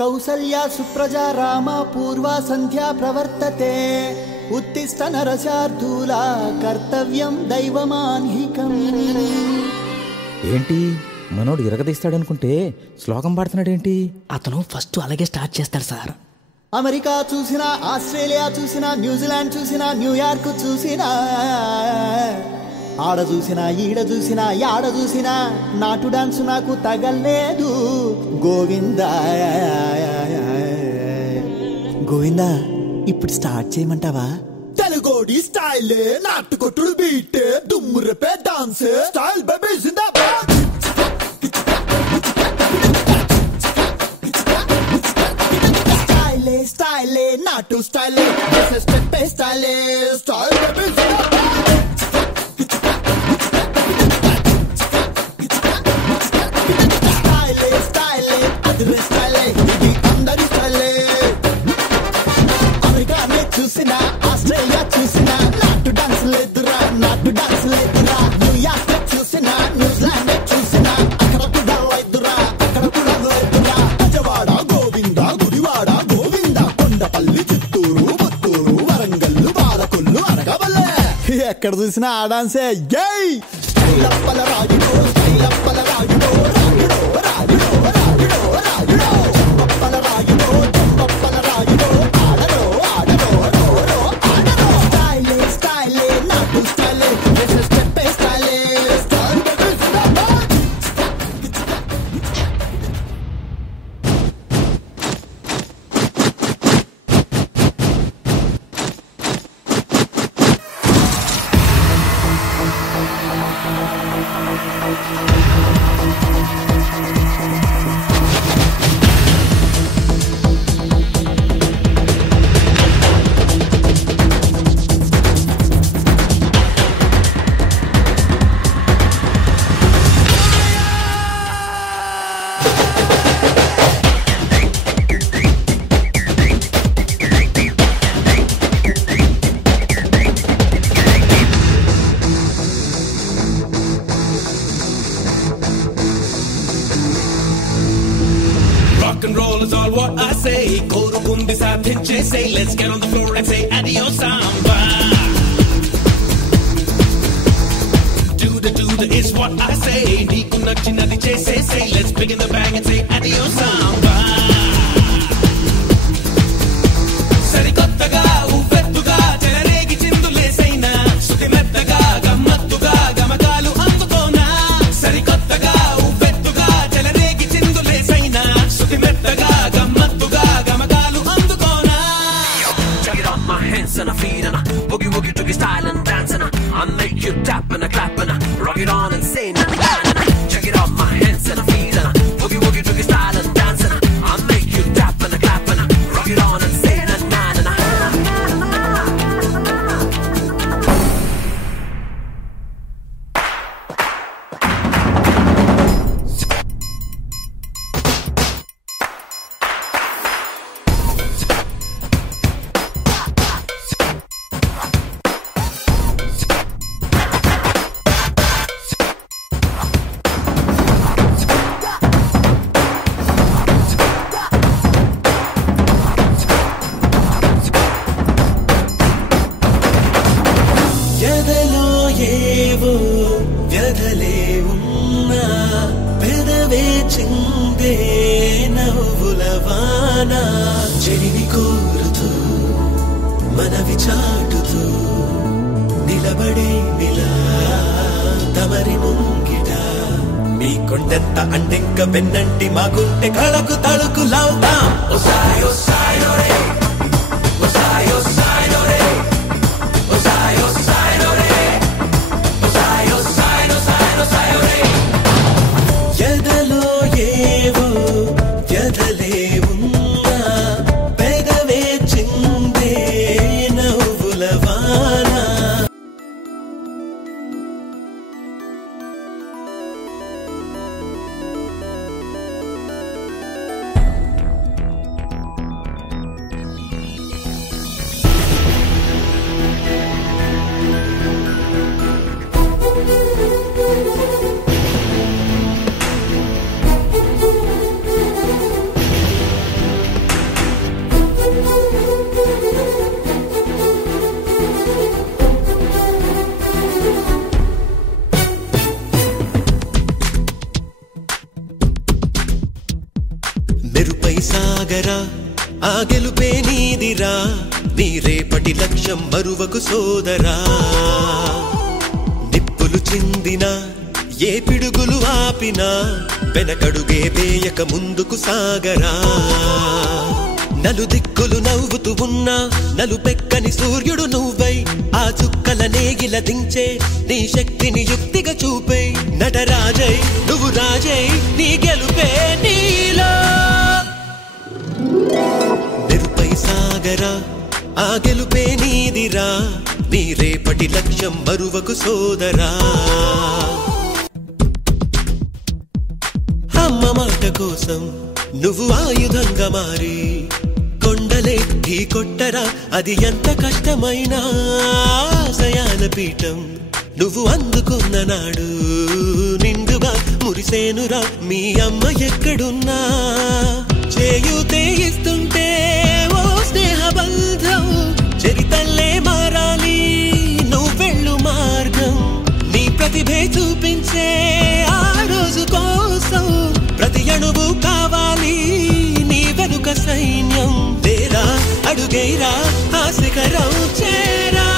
కౌసల్యా సుప్రజా రామ పూర్వా సంధ్యా ప్రవర్తతే ఉత్తిష్ట నరశార్దూలా కర్తవ్యం దైవమాన్హికం. ఏంటి మనోడు ఇరగదీస్తాడనుకుంటే శ్లోకం పాడుతున్నాడేంటి? అతను ఫస్ట్ అలాగే స్టార్ట్ చేస్తాడు సార్. అమెరికా చూసినా, ఆస్ట్రేలియా చూసినా, న్యూజిలాండ్ చూసినా, న్యూయార్క్ చూసినా, ఆడ చూసినా ఈడ చూసినా యాడ చూసినా నాటు డాన్స్ నాకు తగలేదు. గోవిందా గోవిందా ఇప్పుడు స్టార్ట్ చేయమంటావా? తెలుగోడి స్టైల్ నాటు కొట్టుడు బీట్ దుమ్ము రేపే డాన్స్ స్టైల్ బేబీ జిందాబాద్. స్టైలే స్టైలే నాటు స్టైలే స్టెప్ స్టైలే స్టైల్ బేబీ జిందాబాద్. చూసినా ఆస్ట్రేలియా చూసినా నాటు డాన్స్ లేదురా, నాటు డాన్స్ లేదురా. న్యూయార్క్ చూసినా, న్యూజిలాండ్ చూసినా అక్కడ కూడా లేదురా, అక్కడ కూడా లేదురా. విజయవాడ గోవింద, గుడివాడ గోవింద, కొండపల్లి, చిత్తూరు, పుత్తూరు, వరంగల్లు, బాలకొల్లు, అరగవల్లే ఎక్కడ చూసినా ఆ డాన్సే. జై స్టైలప్పల రాజుడో, స్టైలప్పల రాజుడో, రాజుడో రాజుడో రాజుడో రాజుడో, చెంపప్పల రాజుడో, చెంపప్పల రాజుడో, ఆడరో ఆడరో రో ఆడరో. స్టైలే స్టైలే నాటు స్టైలే స్టెప్ స్టైలే style baby Zindabad. Rock and roll is all what I say. Koru kundi saathinche say, let's get on the floor and say adios samba. Do the is what I say. Neeku nachinadi chese say, let's begin the bang and say adios samba. Sarikottaga uvettuga chelaregi chindule seina suti mettaga gammattuga gamakalu andukona. Sarikottaga uvettuga chelaregi chindule seina suti mettaga gammattuga gamakalu andukona. Check it out, my hands and my feet and a boogie woogie toogie style and dance and I make you tap and a clap and a rock it on and say na na na. Check it out, my hands and my feet and a boogie woogie toogie style and dance and I make you tap and a clap and a rock it on and say na na na na. ఎదలో ఏవో వ్యధలే ఉన్నా పెదవే చిందే నవ్వుల వాన. చెరిని కోరుతూ మనవి చాటుతూ నిలబడే నిలా తమరి ముంగిట. మీ కొండెంత అండెంక వెన్నంటి మా గుంటె కళకు తళుకు లావుతాం. ఓసాయో సాయో రే, ఓసాయో సాయో రే, ఓసాయో సాయో రే, ఓసాయో సాయో సాయో సాయో రే. ఎదలో ఏవో వ్యధలే ఉన్నా పెదవే చిందే నవ్వుల వాన. సాగరా ఆ గెలుపే నీదిరా నీ రేపటి లక్ష్యం మరువకు సోదరా నిప్పులు చిందినా ఏ పిడుగులు ఆపినా వెనకడుగే వేయక ముందుకు సాగరా నలు దిక్కులు నవ్వుతూ ఉన్నా నలుపెక్కని సూర్యుడు నువ్వై ఆ చుక్కల నేగిల దించే నీ శక్తిని యుక్తిగా చూపై నటరాజై నువ్వు రాజై నీ గెలుపే నీలో నిరుపై సాగరా ఆ గెలుపే నీదిరా నీ రేపటి లక్ష్యం మరువకు సోదరా అమ్మ మాట కోసం నువ్వు ఆయుధంగా మారి కొండలే ఢీ కొట్టరా అది ఎంత కష్టమైనా ఆశయాల పీఠం నువ్వు అందుకున్న నాడు నిండుగా మురిసేనురా మీ అమ్మ ఎక్కడున్నా చేయూతే ఇస్తుంటే ఓ స్నేహ బంధం చరితల్లే మారాలి నువ్వెళ్ళు మార్గం నీ ప్రతిభే చూపించే ఆ రోజు కోసం ప్రతి అణువు కావాలి నీ వెనుక సైన్యం లేరా అడుగైరా ఆ శిఖరం చేరా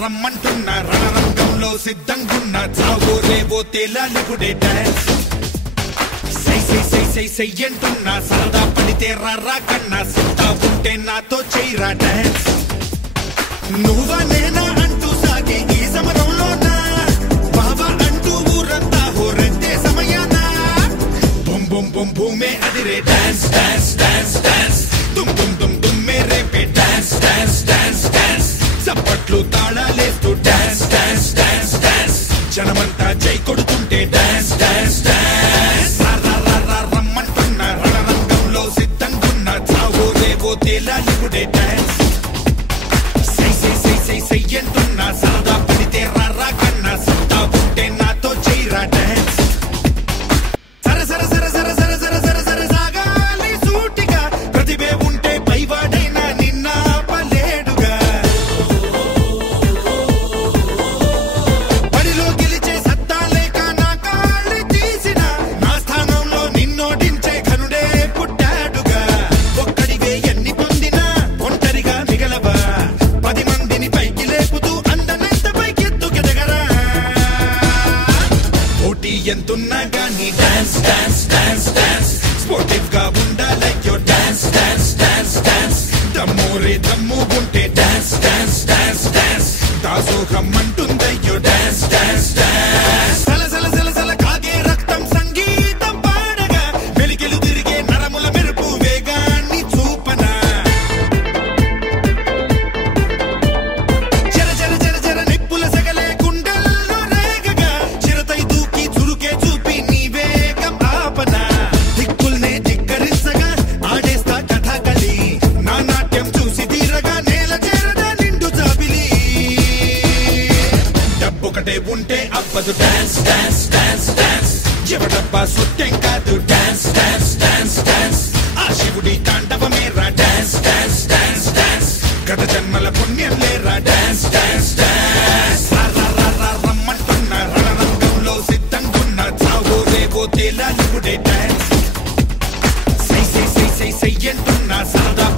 రమ్మంటున్నా రణరంగంలో సిద్ధంగున్న చావో రేవో తేలాలిపుడే డాన్స్ సై సై సై సై సై అంటున్నా సరదా పడితే రారా కన్నా సిద్ధా ఉంటే నాతో చేయరా డాన్స్ నువ్వా నేనా అంటూ సాగే ఈ సమరంలోనా బాబా అంటూ ఊరంతా హోరెత్తే సమయాన బొమ్ బొమ్ బొమ్ భూమే అదిరే డాన్స్ డాన్స్ డాన్స్ డాన్స్ దుమ్ దుమ్ దుమ్ దుమ్మే రేపే డాన్స్ డాన్స్ డాన్స్ డాన్స్ చప్పట్లు తాళాలేస్తూ డాన్స్ డాన్స్ డాన్స్ డాన్స్ జనమంతా జై కొడుతుంటే డాన్స్ డాన్స్ డాన్స్ రమ్మంటున్న రణరంగంలో సిద్ధంగున్న చావో రేవో తేలాలిపుడే డాన్స్ సై సై సై సై సై అంటున్నా సరదా పడితే రారా కన్నా సిద్ధా ఉంటే నాతో చేయరా డాన్స్ సర సర సర సర సర సర సర సర సాగాలి సూటిగా ప్రతిభే ఉంటే పైవాడైనా నిన్న పలేడుగా బడిలో గెలిచే సత్తా లేక నా కాళ్ళు తీసిన నా స్థానంలో నిన్నోడించే ఘనుడే పుట్టాడుగా ఒక్కడివే ఎన్ని పొందినా ఒంటరిగా మిగలవా 10 మందిని పైకి లేపుతూ అందనంత పైకెత్తుకెదగరా పోటీ ఎంతున్నా గానీ dance dance dance dance sportive గా ఉండాలయ్యో డాన్స్ డాన్స్ డాన్స్ డాన్స్ దమ్మోరే దమ్ము ఉంటే డాన్స్ డాన్స్ డాన్స్ డాన్స్ దాసోహం అంటుందయ్యో డాన్స్ డాన్స్ డాన్స్ సల సల సల సల కాగే రక్తం సంగీతం పాడగా వెలికెలు తిరిగే నరముల మెరుపు వేగాన్ని చూపనా జర జర జర జర నిప్పుల సగలే గుండెల్లో రేగగా చిరతై దూకి చురుకే చూపి నీ వేగం ఆపనా దిక్కుల్నే ధిక్కరించగా ఆడేస్తా కథకళి నా నాట్యం చూసి తీరగా నేల చేరదా నిండు జాబిలి డబ్బొకటే ఉంటే అవ్వదు డాన్స్ డాన్స్ డాన్స్ డాన్స్ ఎవడబ్బా సుట్టెం కాదు డాన్స్ డాన్స్ డాన్స్ డాన్స్ ఆ శివుడి తాండవమేరా డాన్స్ డాన్స్ డాన్స్ డాన్స్ గత జన్మల పుణ్యం లేరా డాన్స్ డాన్స్ డాన్స్ రమ్మంటున్న రణరంగంలో సిద్ధంగున్న చావో రేవో తేలాలిపుడే డాన్స్ సై సై సై సై సై అంటున్నా సరదా